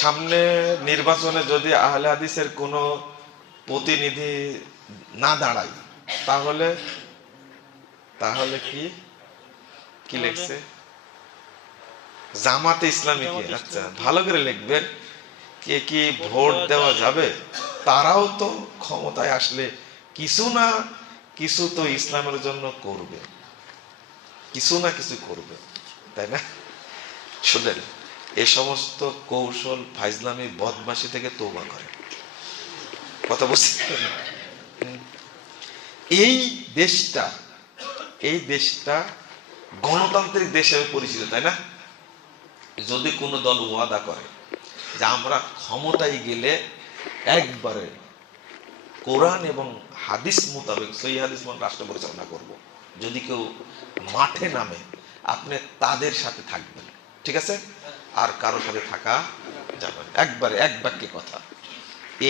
সামনে নির্বাচনে যদি আহলে হাদিসের কোনো প্রতিনিধি না দাঁড়ায়, তাহলে তাহলে কি কি লিখছে? জামাতে ইসলামী কি? আচ্ছা, ভালো করে লিখবেন। কে কি ভোট দেওয়া যাবে? তারাও তো ক্ষমতায় আসলে কিছু না কিছু তো ইসলামের জন্য করবে, কিছু না কিছু করবে, তাই না? শুনেন, এ সমস্ত কৌশল ফাইজলামি বদমাশি থেকে তওবা করে। কথা বুঝছেন? এই দেশটা এই দেশটা গণতান্ত্রিক দেশ হিসেবে পরিচিত, তাই না? যদি কোনো দল ওয়াদা করে যে আমরা ক্ষমতায় গেলে একবারে কোরআন এবং হাদিস মোতাবেক সহিহ হাদিস মোতাবেক রাষ্ট্র পরিচালনা করব, যদি কেউ মাঠে নামে, আপনি তাদের সাথে থাকবেন, ঠিক আছে? আর কারোর সাথে থাকা যাবে না। একবারে এক বাক্যে কথা।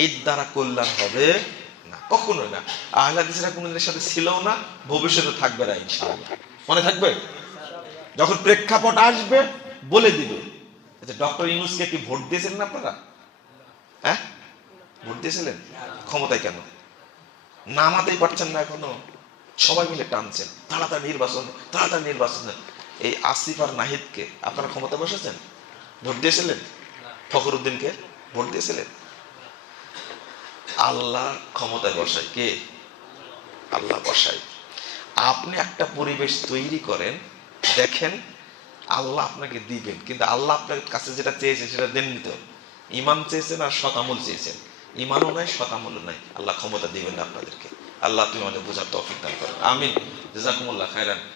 এর দ্বারা কল্যাণ হবে না, কখনোই না। আহলে হাদিসরা কোনদিনের সাথে ছিলও না, ভবিষ্যতে থাকবে না ইনশাআল্লাহ। মনে থাকবে? যখন প্রেক্ষাপট আসবে বলে দিবে। ডক্টর ইউনূসকে কি ভোট দিয়েছিলেন আপনারা? হ্যাঁ, ভোট দিয়েছিলেন? ক্ষমতায় কেন নামাতেই পারছেন না এখনো? সবাই মিলে টানছেন তাড়াতাড়ি নির্বাচন, তাড়াতাড়ি নির্বাচন। এই আসিফ আর নাহিদকে আপনারা ক্ষমতা বসেছেন, ভোট দিয়েছিলেন? ফখরুদ্দিনকে ভোট দিয়েছিলেন? আল্লাহ ক্ষমতায় বসায় কে? আল্লাহ বসায়। আপনি একটা পরিবেশ তৈরি করেন, দেখেন আল্লাহ আপনাকে দিবেন, কিন্তু আল্লাহ আপনার কাছে যেটা চেয়েছেন সেটা দেননি তো। ইমান চেয়েছেন আর শতামূল চেয়েছেন, ইমানও নাই শতামূলও নাই, আল্লাহ ক্ষমতা দিবেন না আপনাদেরকে। আল্লাহ তুমি আমাদের বোঝার তৌফিক দান করেন, আমিন। জাযাকুমুল্লাহ খায়রান।